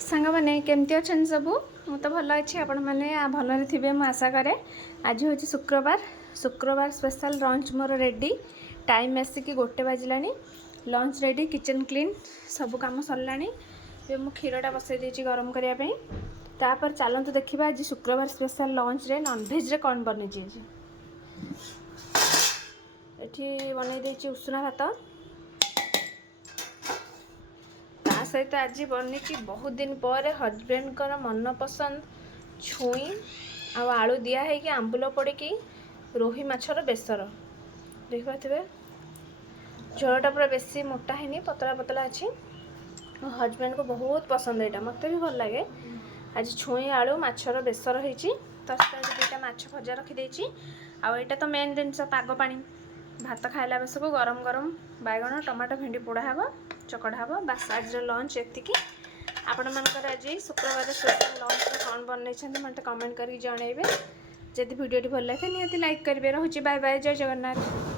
सांग मैंने केमती अच्छा सबू मु तो भल अच्छी आपण मैंने भल थे मुझे आशा कै आज हूँ शुक्रवार शुक्रवार special lunch more ready time आसिक 1 बजला लंच रेडी किचन क्लीन सब कम सरला मु क्षीरटा बसई देती गरम करने तापर चलतु देखा आज शुक्रवार स्पेशल लंच रे नॉनवेज रे कौन बनी ये बनई देती उषुना भात सहित आज बनी बहुत दिन पर हजबैंड मन पसंद छुई आलू दिहे कि आंबुल पड़ी रोही माछर बेसर देखिए झोलटा पूरा बेसी मोटा है पतला पतला अच्छी हजबैंड को बहुत पसंद यहाँ मत भी भल लगे आज छुई आलू माछर बेसर होती दुईटा माछ भजा रखीदे आईटा तो मेन जिनस पाग पानी भात खाइला बेस को गरम गरम बैगण टमाटो भेंडी पोड़ा हे चकड़ा हे बास आज लंच एतिकी आपण मानकर आज शुक्रवार स्पेशल लंच कौन बनई मत कमेंट करके जनइबे जदि वीडियो भल लगे निहाती लाइक करेंगे। रोचे बाय बाय जय जगन्नाथ।